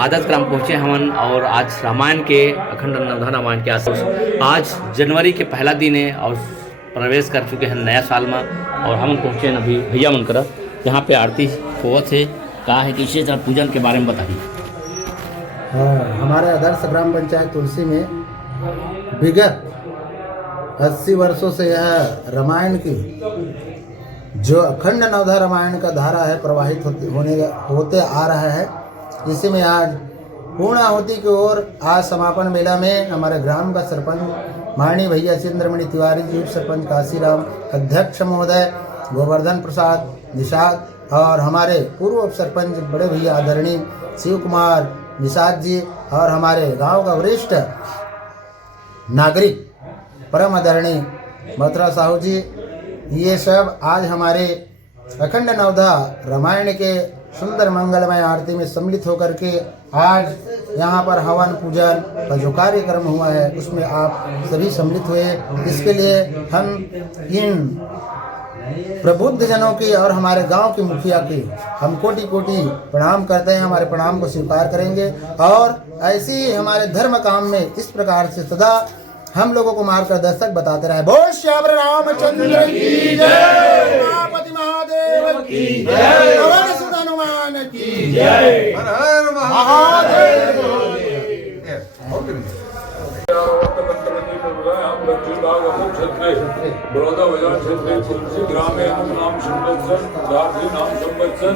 आदत ग्राम पहुँचे हमन और आज रामायण के अखंड नवधा रामायण के आज जनवरी के पहला दिन है और प्रवेश कर चुके हैं नया साल में। और हम पहुँचे हैं अभी भैया मन कर यहाँ पे आरती होवत है कहा है कि इसे पूजन के बारे में बताइए। हमारे आदर्श ग्राम पंचायत तुलसी में विगत 80 वर्षों से यह रामायण की जो अखंड नवधा रामायण का धारा है प्रवाहित होते आ रहा है। इसी में आज पूर्ण आहुति की ओर आज समापन मेला में हमारे ग्राम का सरपंच माननीय भैया चंद्रमणि तिवारी जी, सरपंच काशीराम, अध्यक्ष महोदय गोवर्धन प्रसाद निषाद और हमारे पूर्व सरपंच बड़े भैया आदरणीय शिव कुमार निषाद जी और हमारे गांव का वरिष्ठ नागरिक परम आदरणीय मथुरा साहू जी, ये सब आज हमारे अखंड नवधा रामायण के सुंदर मंगलमय आरती में सम्मिलित होकर के आज यहाँ पर हवन पूजन का जो कार्यक्रम हुआ है उसमें आप सभी सम्मिलित हुए। इसके लिए हम इन प्रबुद्ध जनों की और हमारे गांव के मुखिया की हम कोटि कोटि प्रणाम करते हैं, हमारे प्रणाम को स्वीकार करेंगे और ऐसे ही हमारे धर्म काम में इस प्रकार से सदा हम लोगों को मार्गदर्शक बताते रहे। बोल श्याम रामचंद्र की जय, उमापति महादेव की जय, पवन सुत हनुमान की जय, हर हर महादेव। बड़ौदा बाजार क्षेत्र तुलसी ग्राम में अमुक नाम संवत्सर दार्धी नाम संवत्सर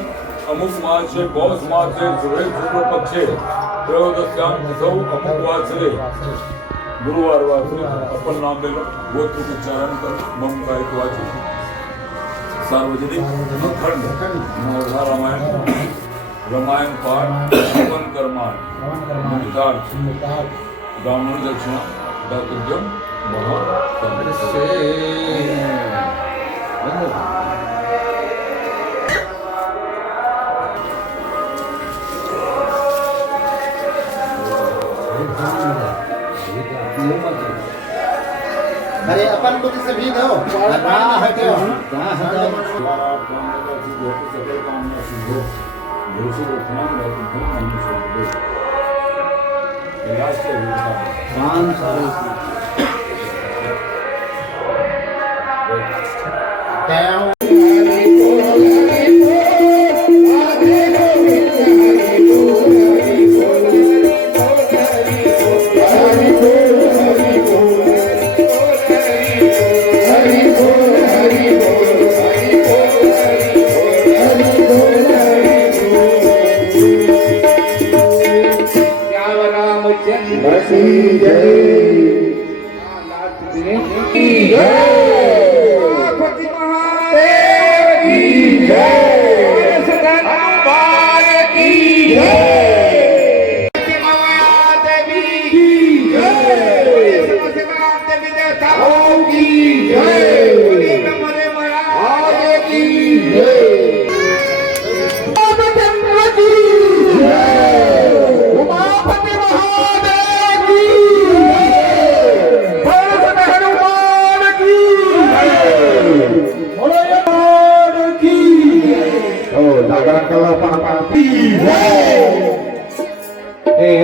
अमुक मास से पौष मास से सुबह शुक्ल पक्षे त्रयोदश्याम तिथौ अमुक वासरे गुरुवार वासरे अपन नाम ले लो गोत्र उच्चारण कर मम का एक वाची सार्वजनिक अखंड नवधा रामायण पाठ हवन कर्माण ब्राह्मण दक्षिणा दातव्यम अरे अपन को जिसे भी दो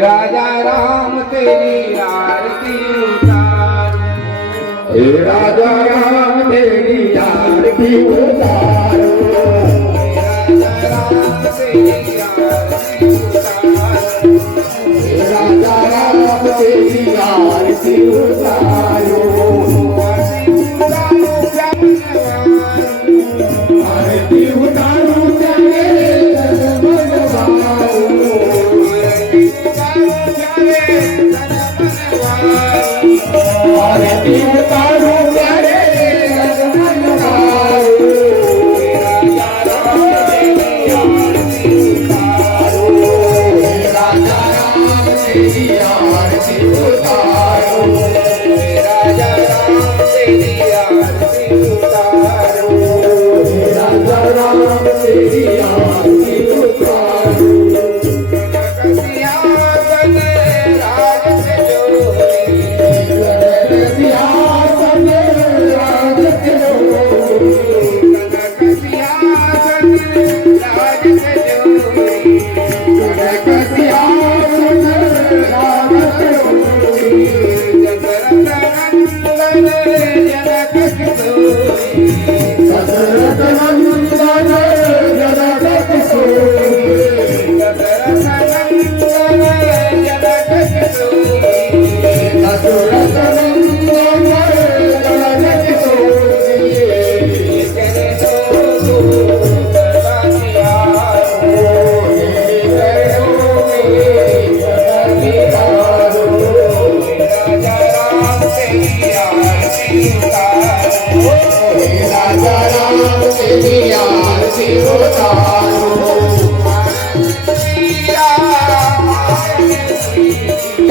राजा राम तेरी आरती उतार, राजा राम तेरी आरती उतार, राजा राम तेरी आरती उतार, राजा राम तेरी आरती उतारो, आरती उतारो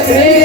Yeah.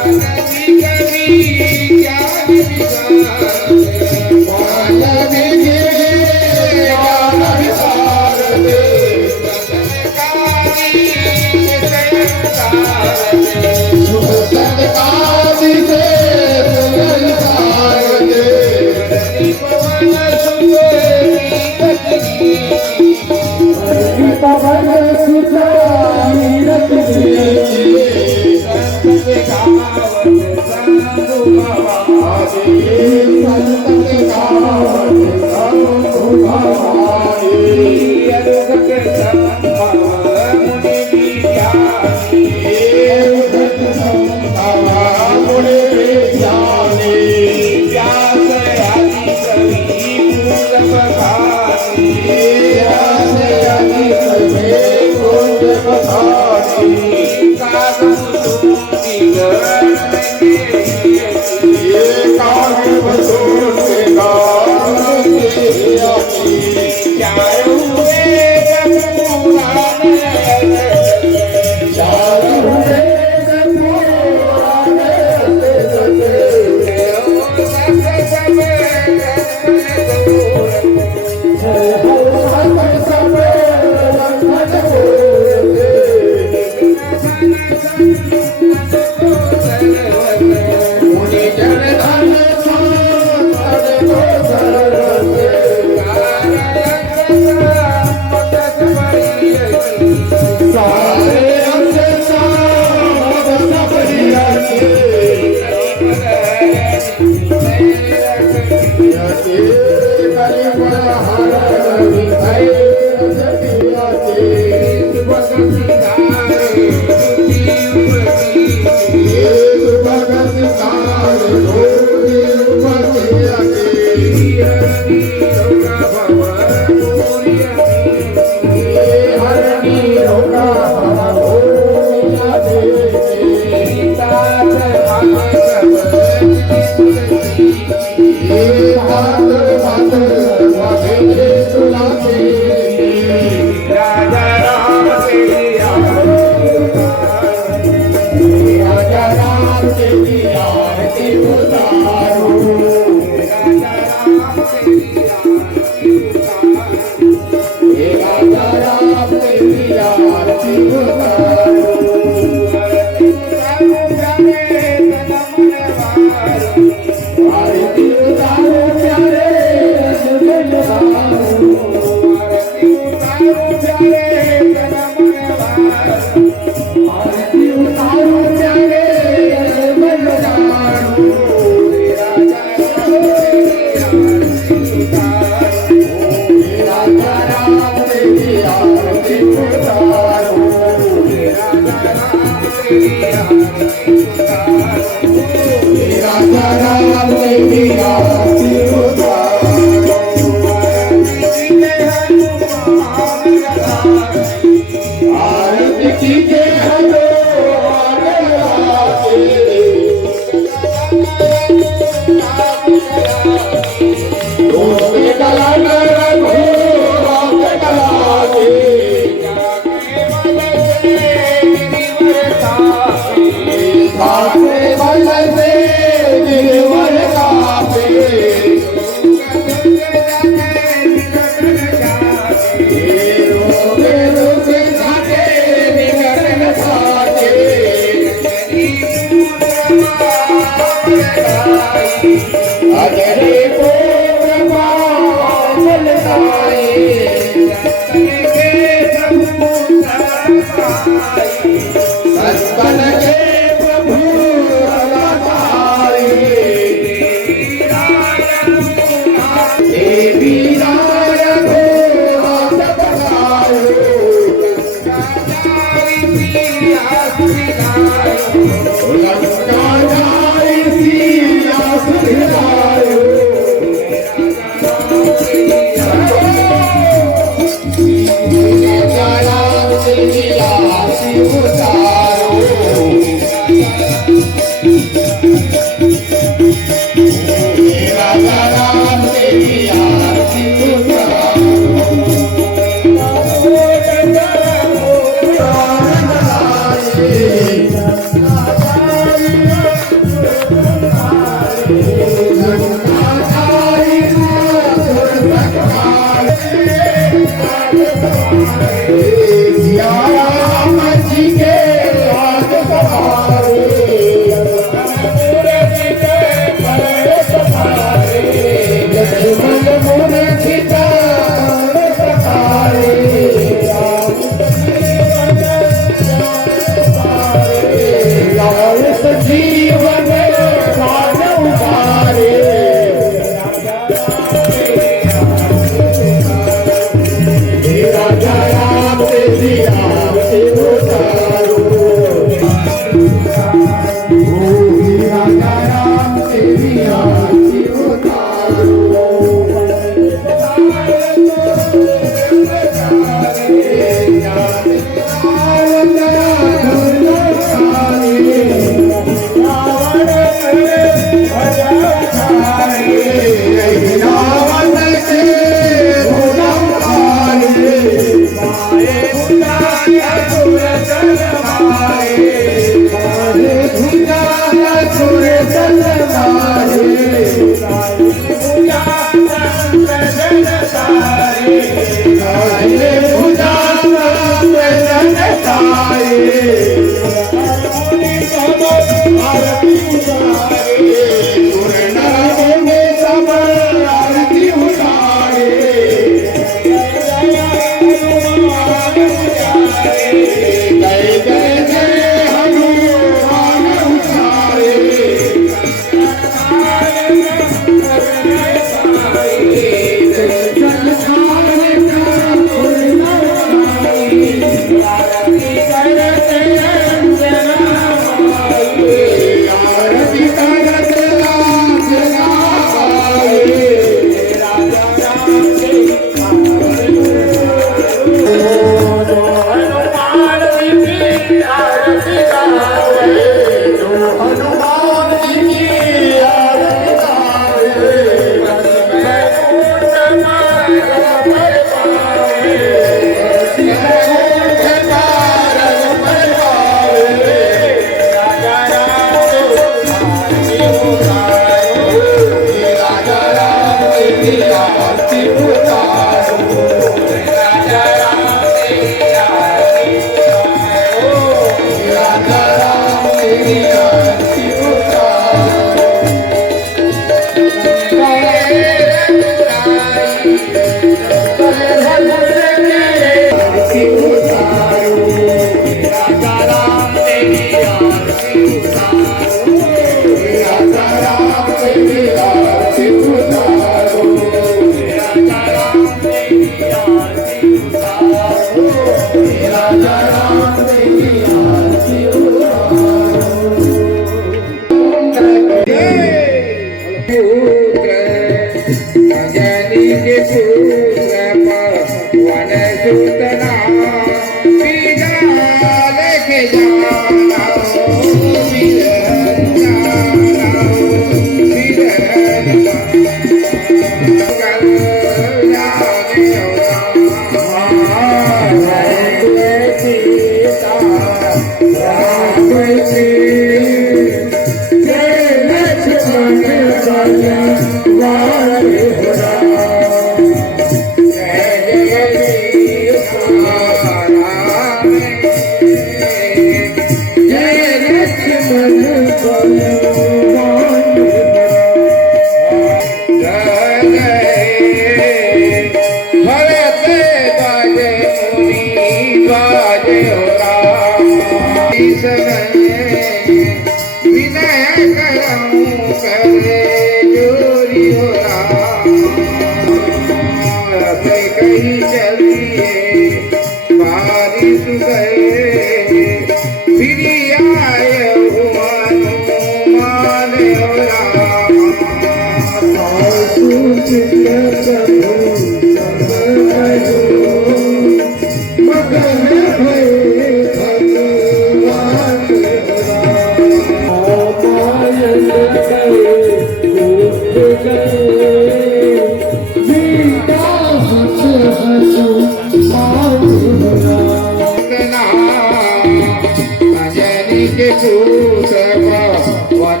वन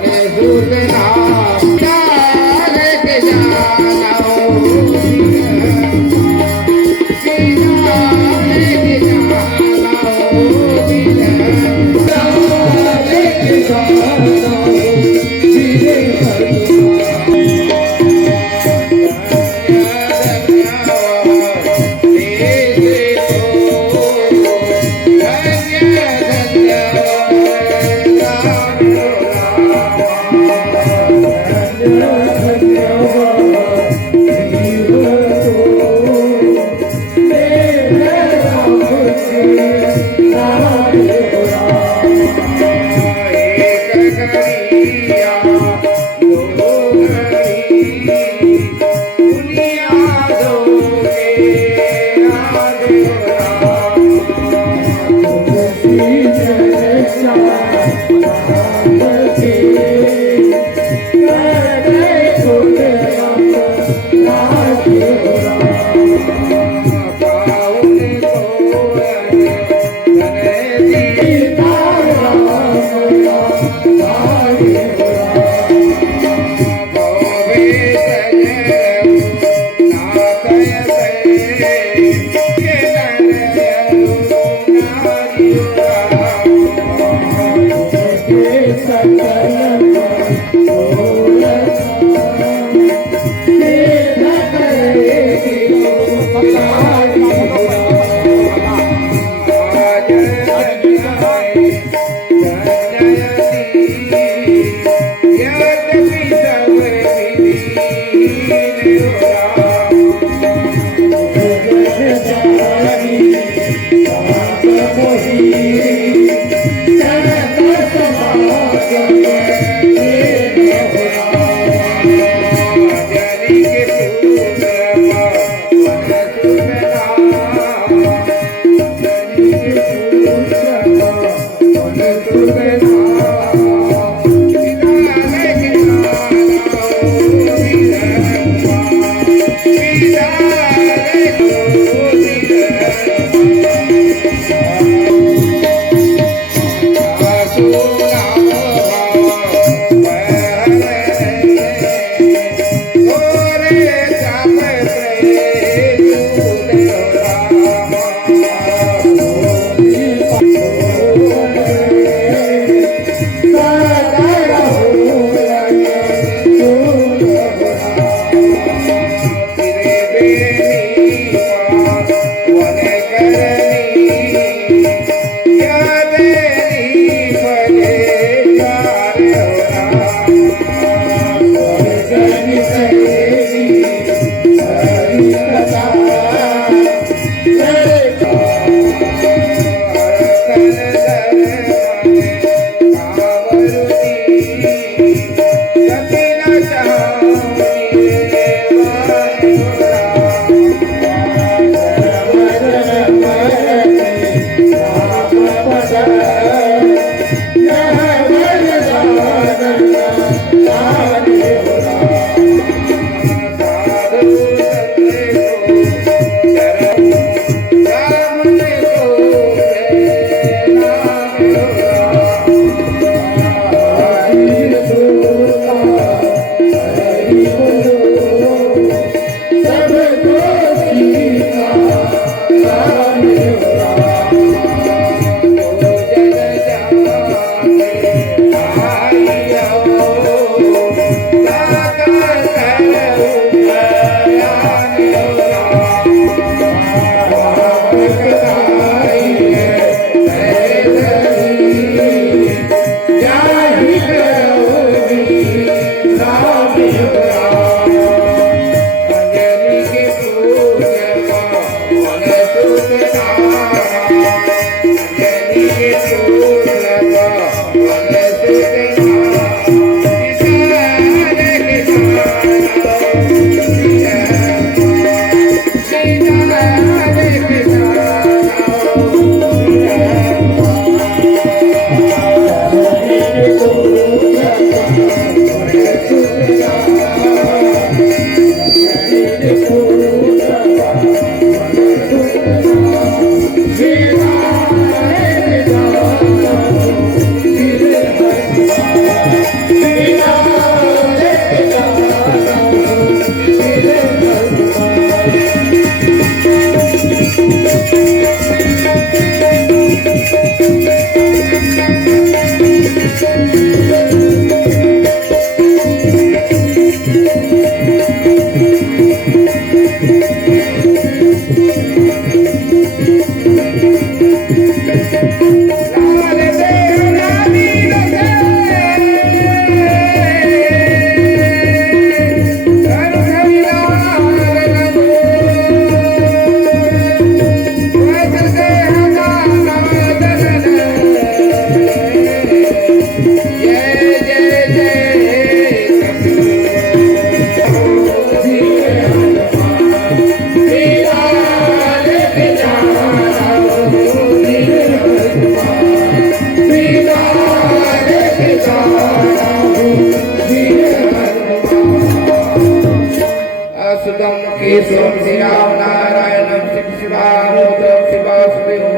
केशवम श्री राम नारायणम शिवामोदम शिवासुदेवम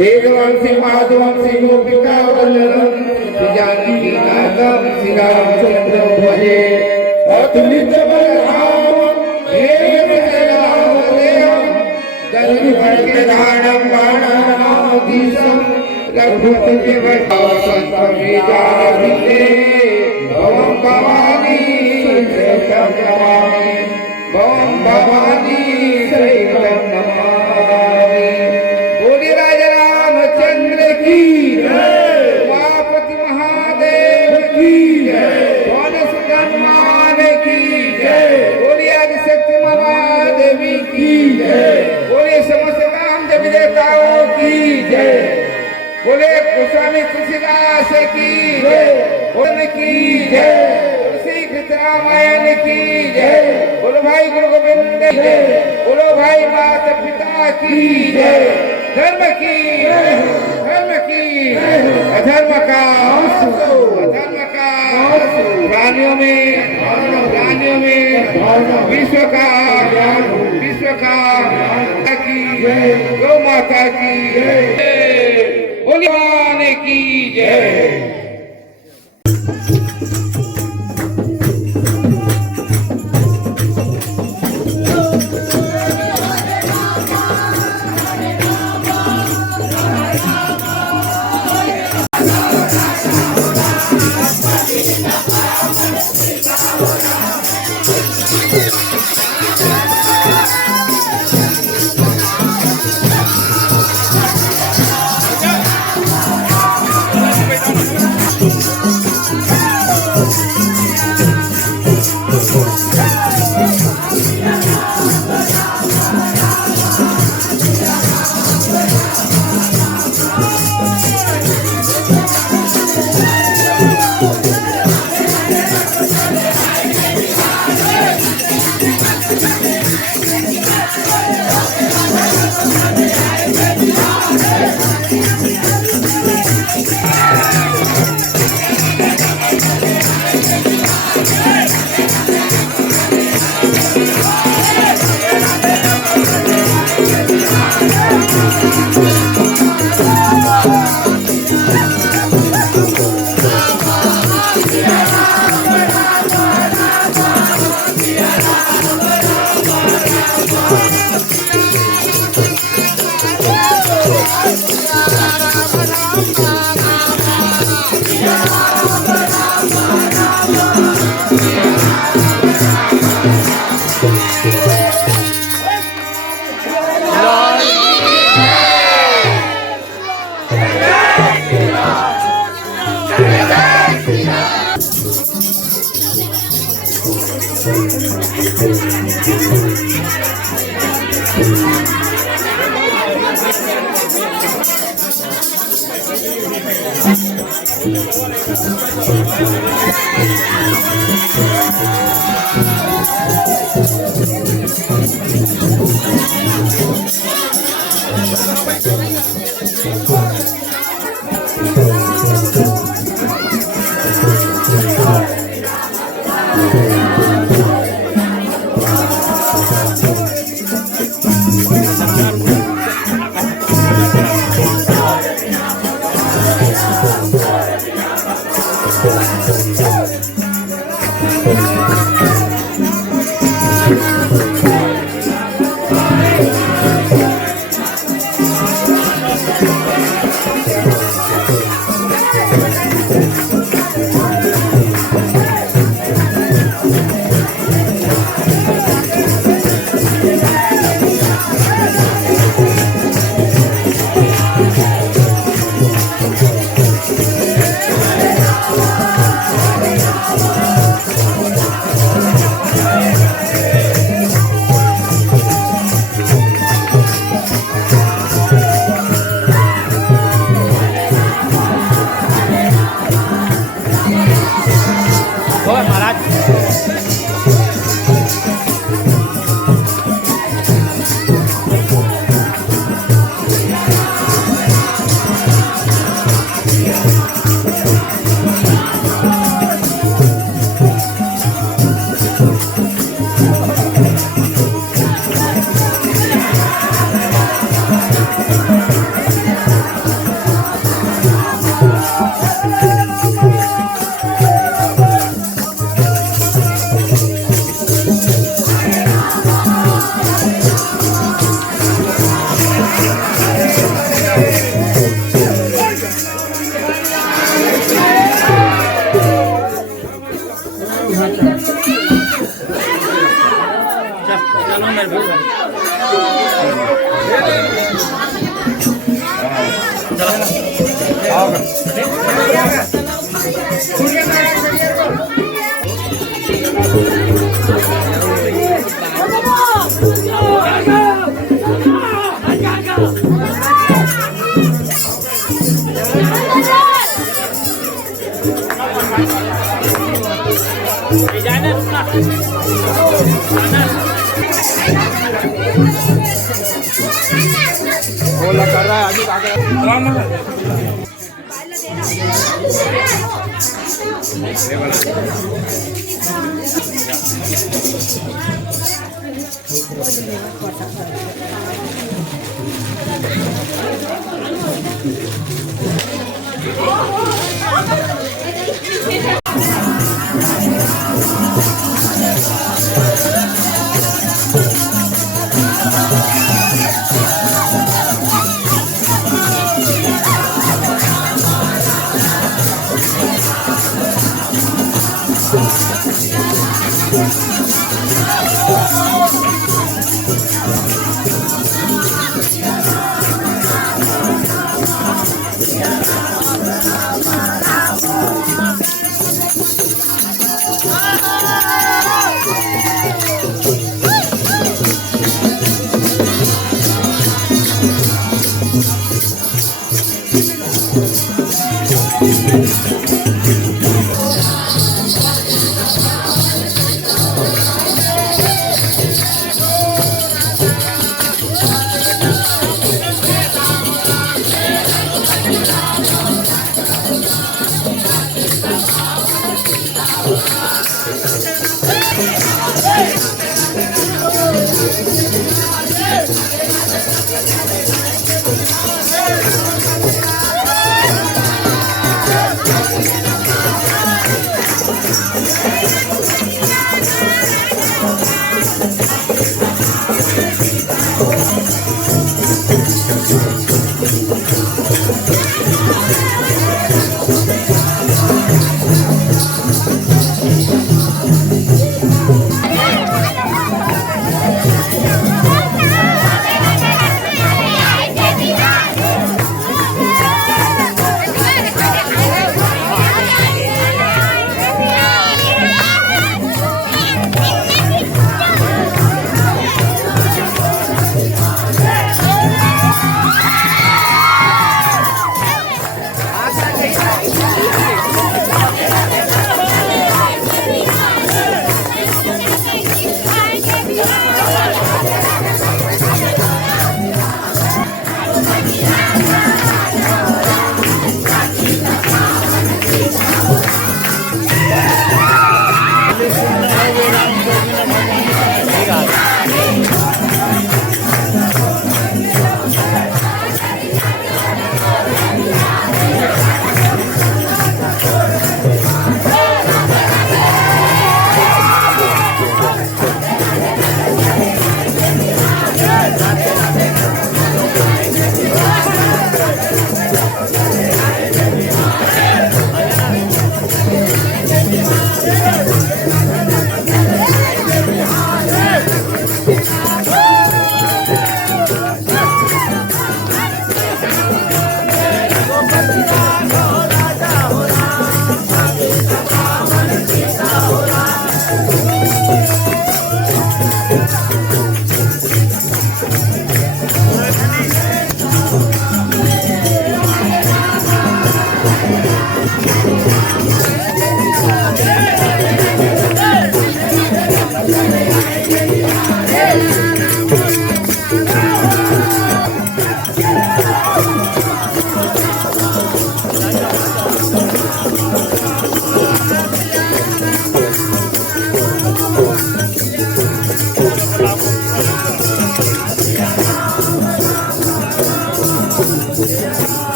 वेगवम श्री माधवम श्री गोपिका वल्लभम श्री जानकी नाथम श्री रामचंद्र भजे अतुलित बलरामम दलि भटके दानम बाणानामधीशम रघुपति वैष्णव जानते भवम भवानी शरणम नमामि भवम भवानी शरणम नमामि। बोले राजा रामचंद्र की जय, उमापति महादेव की जय, पवन सुत हनुमान की जय, बोले आदिशक्ति महादेवी की जय, बोले समस्त काम देवी देवताओं की जय, बोले गोस्वामी तुलसीदास की जय, बोले की जय, श्री कृष्ण रामायण की जय, बोलो भाई गुरु गोविंद की जय, बोलो भाई माता पिता की जय, धर्म की धर्म की अधर्म का प्राणियों में विश्व का की गौ माता की जय, बोली माने की जय।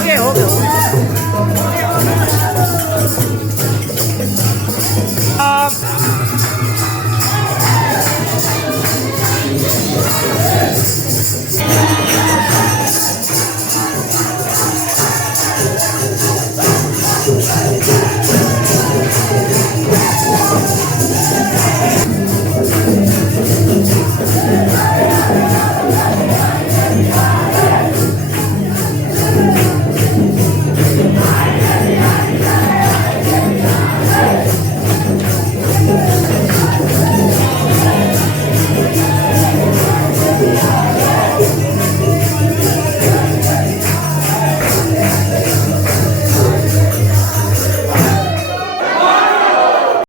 हो गए